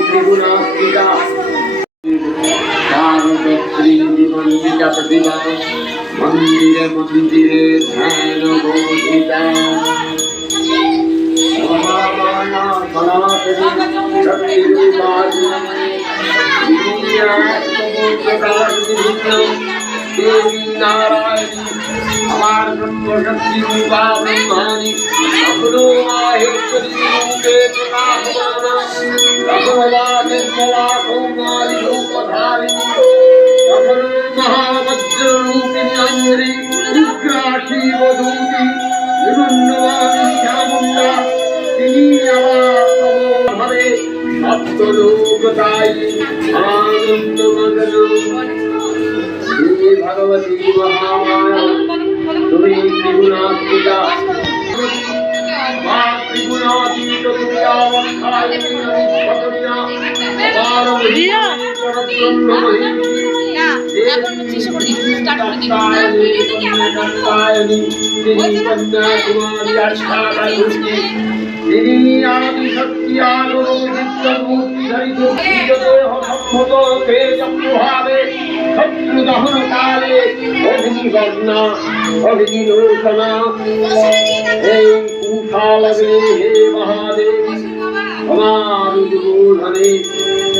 ত্রিগুণাত্মিকা শ্রী মল্লিকা প্রতিমা মন্দিরে মন্দিরে ধ্যান বোধিতা মহামায়া সনাতনী দেবী নারায়ণী আমার ব্রহ্মশক্তি রূপা ব্রহ্মাণী অগ্নো মাহেশ্বরী রূপে প্রকাশমানা রূপধারিণী সকল মহাবজ্র রূপিণী অঞ্জলি রুদ্রাশী বধূতি নিরুন্নমানি শ্যামুন্ডা তিনি আমার ভাবে সপ্তলোকতাই আনন্দমগ্ন ভগবতী মহামায়া তুমি ত্রিগুণাত্মিকা ত্রিগুণাতীত তুমি অবস্থায়িনী নিষ্পতনীয়া পারমহিমা পরব্রহ্মমহিমী কন্যাকুমারী আখ্যাতাধুষ্টি তিনি আদি শক্তি আলোর নিত্যমূর্তি ধরিত দেহ সম্মত তেজম প্রভাবে শত্রু দহন কালে অগ্নিবর্ণা অগ্নিলোচনা হে কুশালবে হে মহাদেব আমার উদ্বোধনে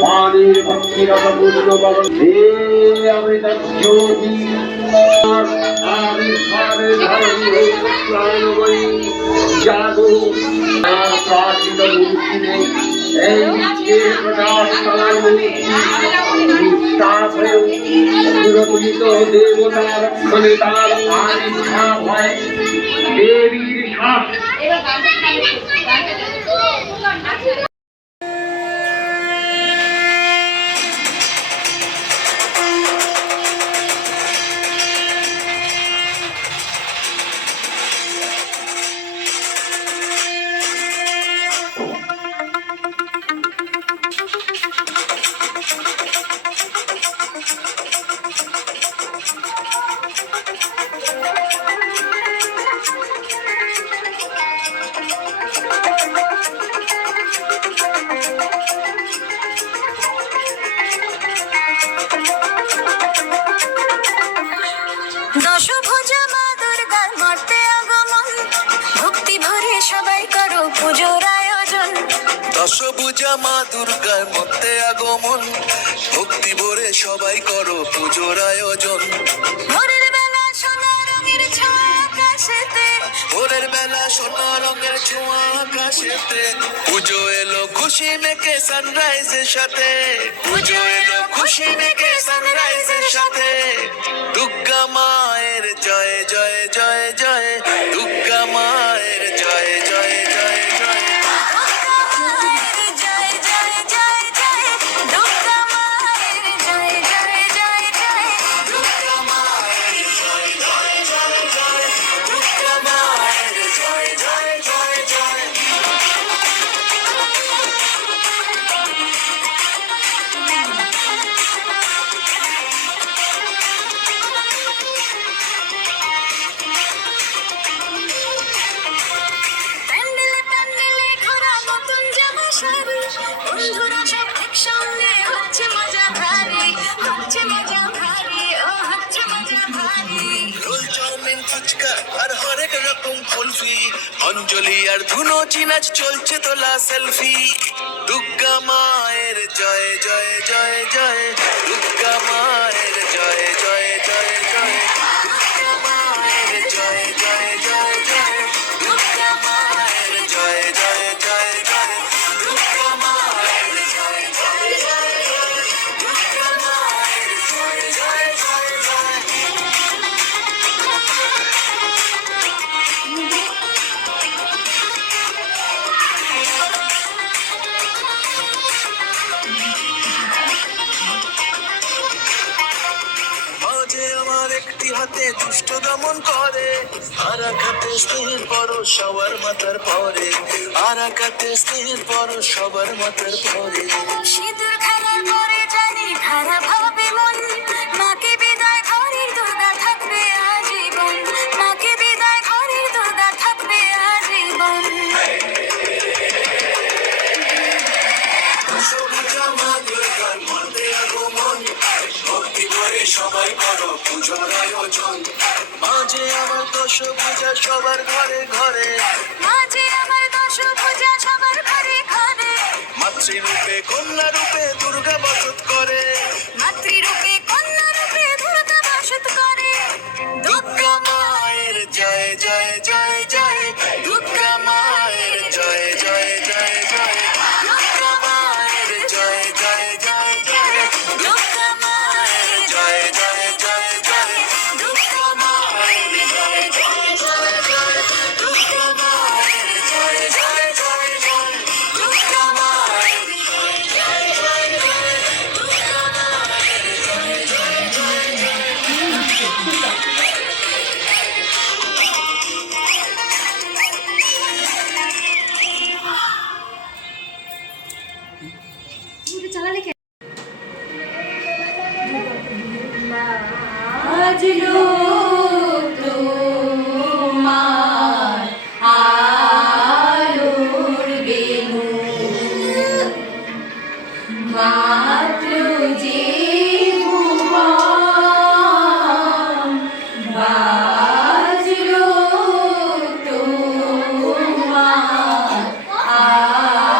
পানির ভক্তিরত পূর্ণ করণ হে অমৃত জ্যোতি আবির্ভাবে ধরণী হে প্রাণময়ী জাগো আর প্রাচীন মূর্তি নেই এই যে প্রকাশ করার মূর্তি নিঃশ্বাস হয়েও পুরোপুরিত দেবতার রক্ষণে তার আবির্ভাব হয় দেবীর শ্বাস দশভুজা মা দুর্গার মর্তে আগমন ভক্তি ভরে সবাই করো পুজোর আয়োজন দশভুজা মা দুর্গার মর্তে আগমন ভক্তি ভরে সবাই করো পুজোর আয়োজন ভোরের বেলা সোনা রঙের ছোঁয়া আকাশেতে ভোরের বেলা সোনা রঙের ছোঁয়া আকাশেতে পুজো এলো খুশি মেকে সানরাইজের সাথে পুজো এলো খুশি মেকে সানরাইজের সাথে দুর্গা মায়ের জয় জয় জয় জয় দুর্গা মায়ের জয় জয় জয় জয় জয় জয় জয় জয় দুর্গা মায়ের জয় জয় জয় জয় দুর্গা মায়ের জয় জয় জয় জয় দুর্গা মায়ের জয় জয় জয় জয় প্যান্ডেলে প্যান্ডেলে ঘোরা নতুন জামা শাড়ি বন্ধুরা সব একসঙ্গে হচ্ছে মজা ভারী হচ্ছে মজা ভারী ও হচ্ছে মজা ভারী রোল চাউমিন ফুচকা আর হরেক রকম কুলফি অঞ্জলি আর ধুনো চিনাচ চলছে তোলা সেলফি দুর্গা মায়ের জয় জয় জয় জয় দুর্গা মায়ের জয় জয় জয় জয় দুর্গা মায়ের জয় জয় জয় জয় দুর্গা মায়ের জয় জয় জয় জয় দুর্গা মায়ের জয় জয় জয় জয় দুর্গা মায়ের জয় জয় জয় জয় মাঝে আমার একটি হাতে দুষ্ট দমন করে আর এক হাতে স্নেহের পরশ সবার মাথার পরে আর এক হাতে স্নেহের পরশ সবার মাথার পরে সিঁদুর খেলার পরে জানি ধারা ভাবে মন মাকে বিদায় ঘরের দুর্গা থাকবে আজীবন মাকে বিদায় ঘরের দুর্গা থাকবে আজীবন সবুজ সবাই করো পুজোর আয়োজন। মাঝে আমার দশভুজা সবার ঘরে ঘরে, মাঝে আমার দশভুজা সবার ঘরে ঘরে, মাতৃরূপে কন্যা রূপে দুর্গা বসত করে। মাতৃরূপে কন্যা রূপে দুর্গা বাসত করে। দুর্গা মায়ের জয় জয় জয় জয়, দুর্গা মায়ের জয় জয় জয় জয়, দুর্গা মায়ের জয় জয় জয় জয়, দুর্গা মায়ের জয় জয় জয় জয়, দুর্গা মায়ের জয় জয় জয় জয়, দুর্গা মায়ের জয় জয় জয় জয়, দুর্গা মায়ের জয় জয় জয় জয়, দুর্গা মায়ের জয় জয় জয় জয়। চালালে কেন? আজলো তোমার আলোর বেনু, মাত্র যে ভুবন বাজলো তোমার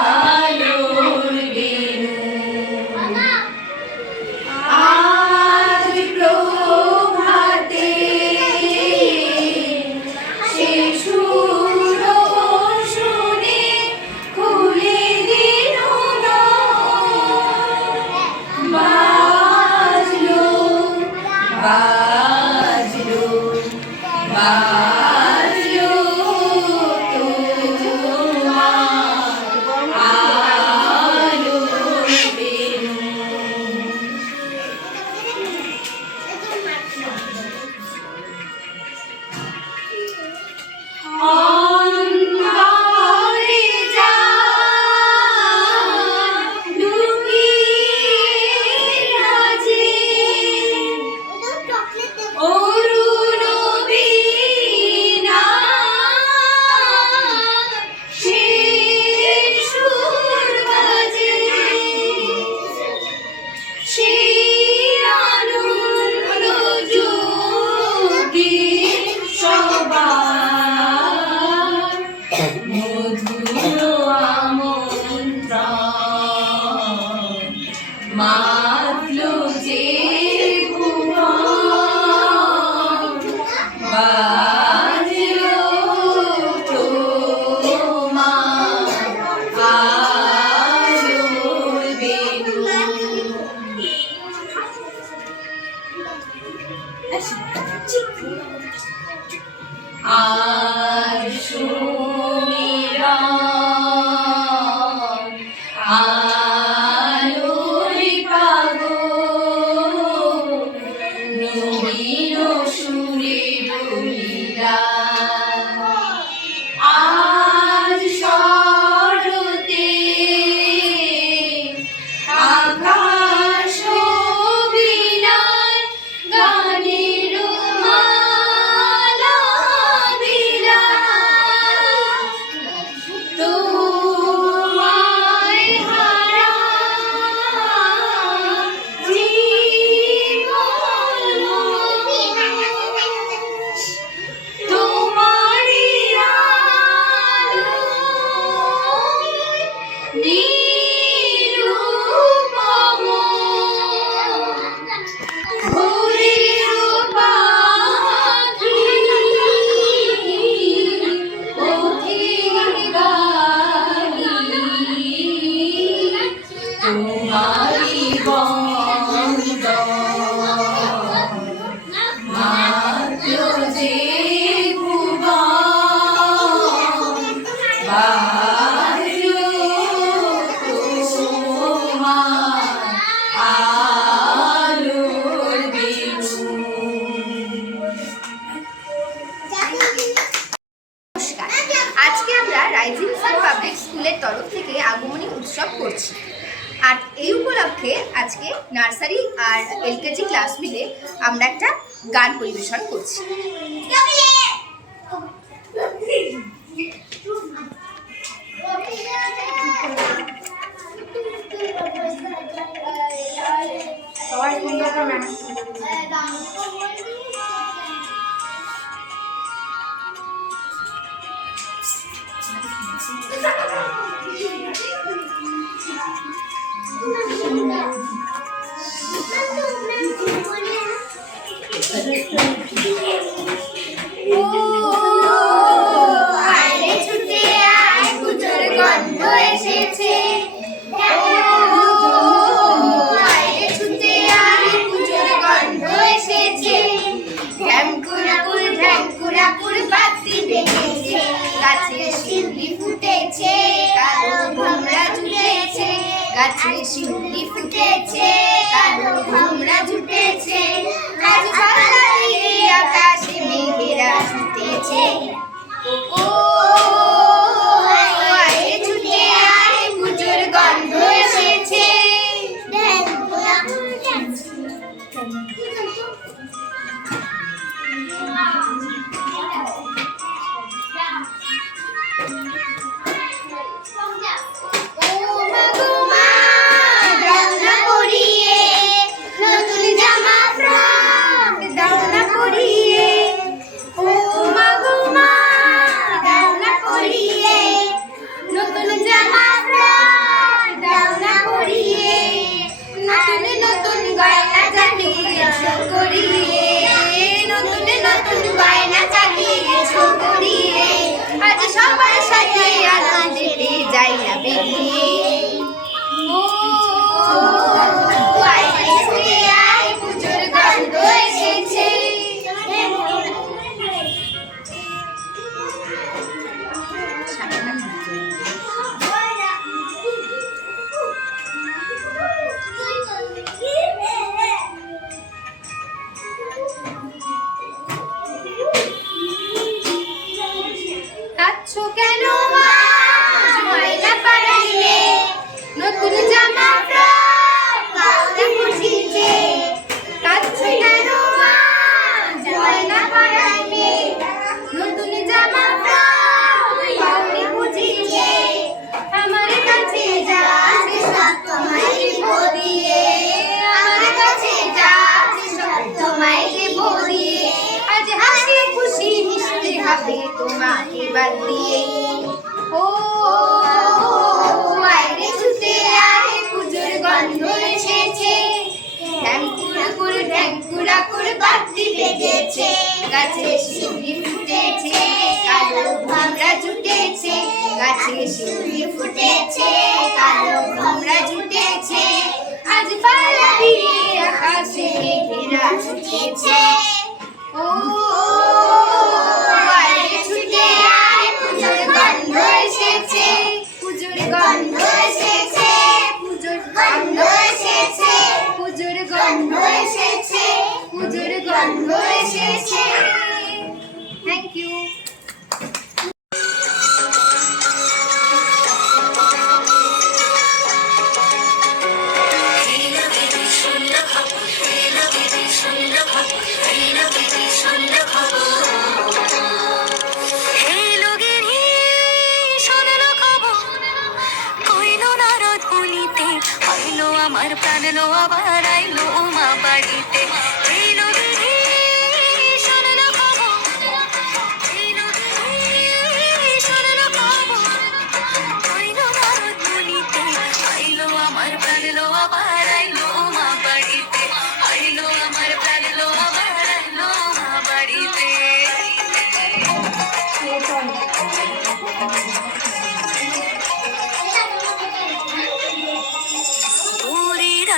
আলোর বেনু। আজ প্রভাতে সে সুর শুনে খুলে দিল বাজলো বাজলো বাজলো তোমার আলোর বেনু। অন্ধকারে যায় লুকিয়ে আছে অরুণ বীণা, সে সুর বাজে সেই আনন্দ যোগে সবার মধুর আমন্ত্রণ মাতল যে ভুবন বাজলো তোমার আলোর বেনু। আর সুমিরন আলোর পাগল, নবীন সুরের লীলা। আজ শরতে আকাশ বীণায় গানের মালা বিলাস, তোমায় হারা জীবন তোমারই আলোয় নিরুপম ভোরের পাখি পথিক গাহি তোমারই বন্দন মাত্র যে ভুবন বাজলো তোমার আলোর বেনু। নমস্কার, আজকে আমরা রাইজিং সান পাবলিক স্কুলের তরফ থেকে আগমনী উৎসব করছি। আর এই উপলক্ষে আজকে নার্সারি আর এলকেজি ক্লাস মিলে আমরা একটা গান পরিবেশন করছি। সবাই সুন্দর করে ম্যানেজ আরে ছুটে আয় পুজোর গন্ধ এসেছে আরে ছুটে আয় পুজোর গন্ধ এসেছে ঢ্যাঙ্কুরাকুর বাতি বেজেছে গাছে শিউলি ফুটেছে কালো ভোমরা জুটেছে গাছে শিউলি ফুটেছে কালো ভোমরা জুটেছে আজ বাতাসে আকাশে মেঘেরা ছুটেছে ও আয় ছুটে আয় পুজোর গন্ধ এসেছে সবার সাথে আনন্দে যাই না বেরিয়ে ও আয় ছুটে আয় পুজোর গন্ধ এসেছে কাচ্ছো কেন মা ময়লা পাড়াইলে নতুন জামা পাওনা খুশিতে কাচ্ছো কেন মা ময়লা পাড়াইলে নতুন জামা পাওনি খুশিতে আমার কাছে যা আছে সব তোমায় দেব দিয়ে আমার কাছে যা আছে সব তোমায় দেব দিয়ে আজ হাসি খুশি মিশতে হবে তোমাকে বাদ দিয়ে ও আয় ছুটে আয় পুজোর গন্ধ এসেছে ঢ্যাঙ্কুরাকুর বাতি বেজেছে গাছে শিউলি ফুটেছে কালো ভোমরা জুটেছে গাছে শিউলি ফুটেছে কালো ভোমরা জুটেছে আজ পালা দিয়ে আকাশে মেঘেরা ছুটেছে ও আয় ছুটে আয় পুজোর গন্ধ এসেছে পুজোর গন্ধ এসেছে পুজোর গন্ধ এসেছে পুজোর গন্ধ এসেছে পুজোর গন্ধ এসেছে থ্যাংক ইউ আমার প্রাণ লো আবার আইলো মা বাড়িতে এলো দিদি শোনালো খবর এলো দিদি শোনালো খবর কইলো নারদ মুনিতে আইলো আমার প্রাণ লো আবার আইলো মা বাড়িতে আইলো আমার প্রাণ লো আবার আইলো মা বাড়িতে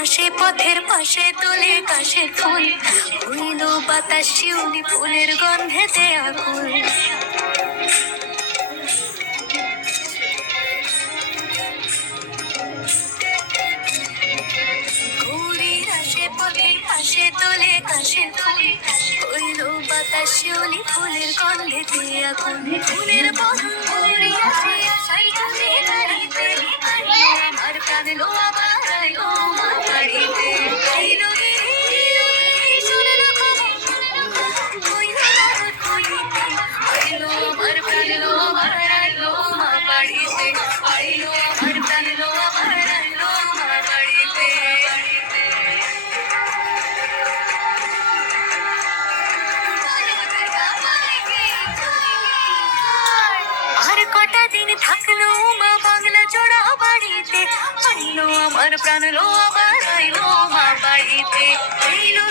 আশে পথের পাশে তোলে কাশের ফুল হইল বাতাস শিউলি ফুলের গন্ধেতে আকুল ঘুরির আশে পথের পাশে তোলে কাশের ফুল হইল বাতাস শিউলি ফুলের গন্ধেতে আকুল ফুলের বরণ ঘুরিয়াছে আশার চলে দাঁড়িতে আমার প্রাণ লো আবার আইলো মা বাড়িতে আইলো শোনালো খবর কইলো নারদ মুনিতে আইলো আমার প্রাণ লো আবার আইলো মা বাড়িতে আইলো আমার প্রাণ লো আবার আইলো মা বাড়িতে আইলো আমার প্রাণ লো আবার আইলো মা বাড়িতে আইলো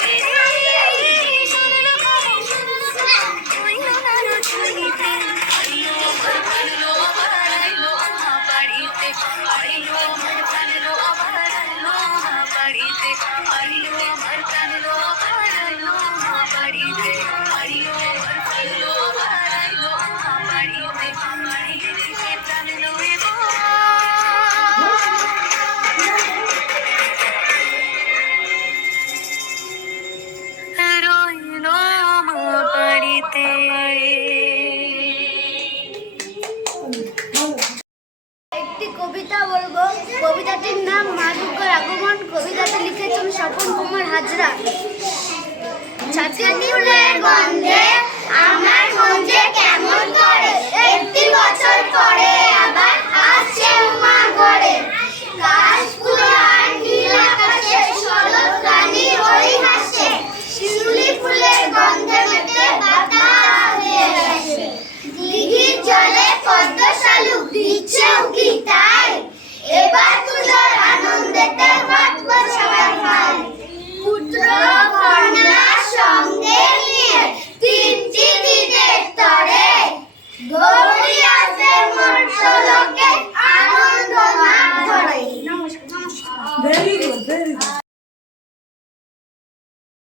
একটি কবিতা বলবো। কবিতাটির নাম মা দুর্গার আগমন। কবিতাটি লিখেছেন স্বপন কুমার হাজরা। ছাতি ফুলের গন্ধে আমার মন যে কেমন করে, একটি বছর পরে আবার আসছে মা ঘরে। কাশফুল আর নীল আকাশে শরৎ রানী ওই হাসে, শিউলি ফুলের গন্ধে মেতে বাতাস হয়ে আসে। দিঘির জলে পদ্ম শালুক দিচ্ছে উকি তাই, এবার পুজোর আনন্দেতে বাঁধব সবাই ভাই। পুত্র কন্যা সঙ্গে নিয়ে তিনটি দিনের তরে গৌরী আসে মর্তলোকে আনন্দ না ধরে। নমস্কার। Very good, very good.